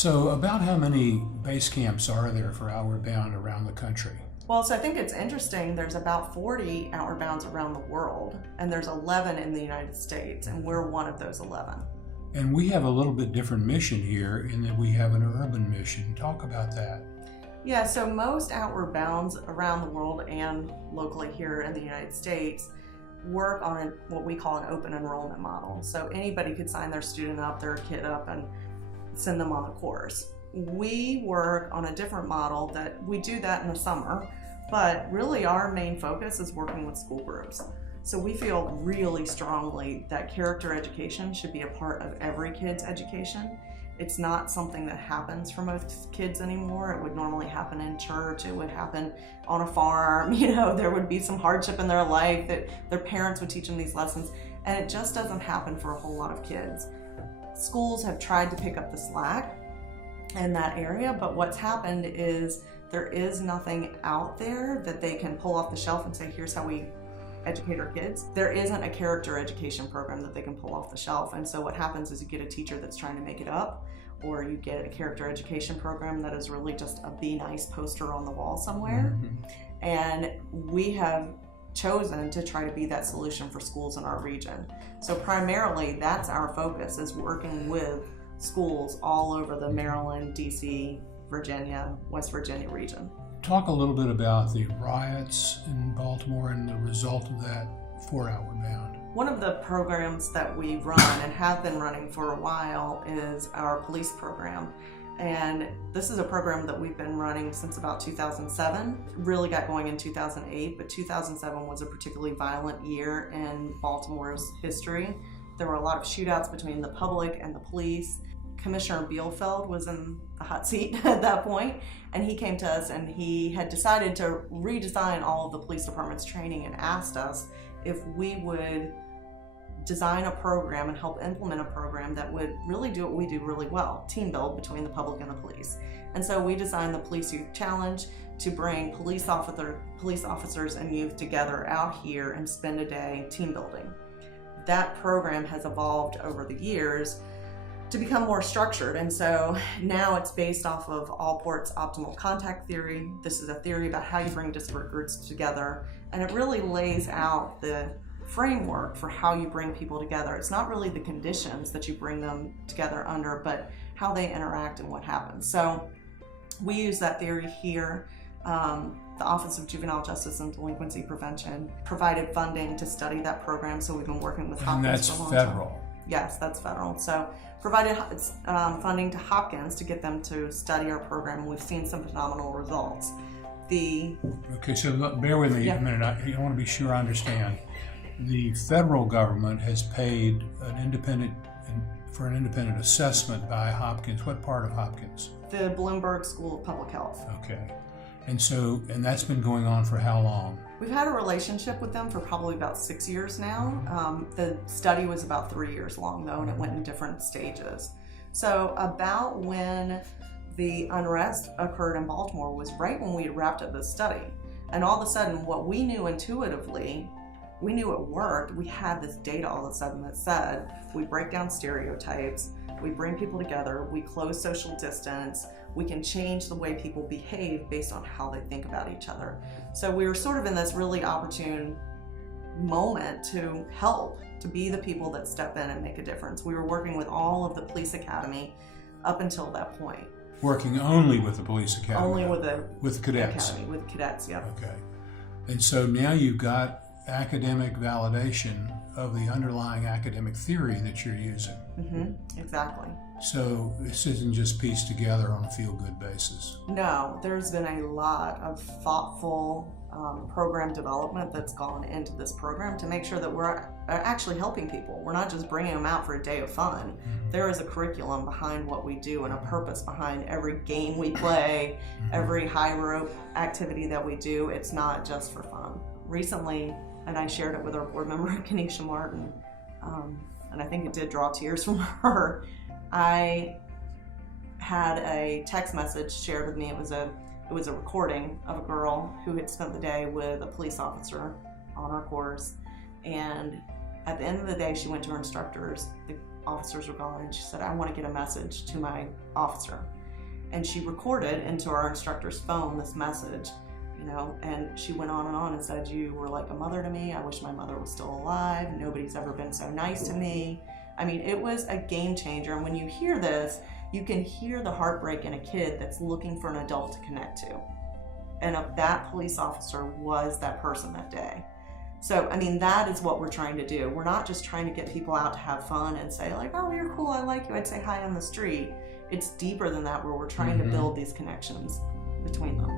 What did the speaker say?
So about how many base camps are there for Outward Bound around the country? Well, so I think it's interesting. There's about 40 Outward Bounds around the world, and there's 11 in the United States, and we're one of those 11. And we have a little bit different mission here in that we have an urban mission. Talk about that. Yeah, so most Outward Bounds around the world and locally here in the United States work on what we call an open enrollment model. So anybody could sign their student up, their kid up, and send them on the course. We work on a different model that we do that in the summer, but really our main focus is working with school groups. So we feel really strongly that character education should be a part of every kid's education. It's not something that happens for most kids anymore. It would normally happen in church, it would happen on a farm, there would be some hardship in their life that their parents would teach them these lessons, and it just doesn't happen for a whole lot of kids. Schools have tried to pick up the slack in that area, but what's happened is there is nothing out there that they can pull off the shelf and say, here's how we educate our kids. There isn't a character education program that they can pull off the shelf, and so what happens is you get a teacher that's trying to make it up, or you get a character education program that is really just a be nice poster on the wall somewhere. And we have chosen to try to be that solution for schools in our region. So primarily that's our focus, is working with schools all over the Maryland, DC, Virginia, West Virginia region. Talk a little bit about the riots in Baltimore and the result of that for Outward Bound. One of the programs that we run and have been running for a while is our police program. And this is a program that we've been running since about 2007. It really got going in 2008, but 2007 was a particularly violent year in Baltimore's history. There were a lot of shootouts between the public and the police. Commissioner Bielfeld was in the hot seat at that point, and he came to us and he had decided to redesign all of the police department's training and asked us if we would design a program and help implement a program that would really do what we do really well, team build between the public and the police. And so we designed the Police Youth Challenge to bring police officers and youth together out here and spend a day team building. That program has evolved over the years to become more structured, and so now it's based off of Allport's optimal contact theory. This is a theory about how you bring disparate groups together, and it really lays out the framework for how you bring people together. It's not really the conditions that you bring them together under, but how they interact and what happens. So we use that theory here. The Office of Juvenile Justice and Delinquency Prevention provided funding to study that program, so we've been working with Hopkins. And that's for a long federal. time. Yes, that's federal. So provided funding to Hopkins to get them to study our program, and we've seen some phenomenal results. Okay, so bear with me a minute. I want to be sure I understand. The federal government has paid for an independent assessment by Hopkins. What part of Hopkins? The Bloomberg School of Public Health. Okay. And that's been going on for how long? We've had a relationship with them for probably about 6 years now. The study was about 3 years long though, and it went in different stages. So about when the unrest occurred in Baltimore was right when we had wrapped up this study. And all of a sudden, what we knew intuitively, we knew it worked. We had this data all of a sudden that said, we break down stereotypes, we bring people together, we close social distance, we can change the way people behave based on how they think about each other. So we were sort of in this really opportune moment to help, to be the people that step in and make a difference. We were working with all of the police academy up until that point. Working only with the police academy? Only with cadets? Academy, with cadets, yeah. Okay. And so now you've got academic validation of the underlying academic theory that you're using. Exactly. So this isn't just pieced together on a feel-good basis. No, there's been a lot of thoughtful program development that's gone into this program to make sure that we're actually helping people. We're not just bringing them out for a day of fun. There is a curriculum behind what we do and a purpose behind every game we play, every high rope activity that we do. It's not just for fun. Recently, and I shared it with our board member, Kenesha Martin, and I think it did draw tears from her. I had a text message shared with me. It was a recording of a girl who had spent the day with a police officer on our course, and at the end of the day she went to her instructors. The officers were gone, and she said, I want to get a message to my officer. And she recorded into our instructor's phone this message, you know, and she went on and said, you were like a mother to me. I wish my mother was still alive. Nobody's ever been so nice to me. I mean, it was a game changer. And when you hear this, you can hear the heartbreak in a kid that's looking for an adult to connect to. And that police officer was that person that day. So, I mean, that is what we're trying to do. We're not just trying to get people out to have fun and say like, oh, you're cool, I like you, I'd say hi on the street. It's deeper than that, where we're trying to build these connections between them.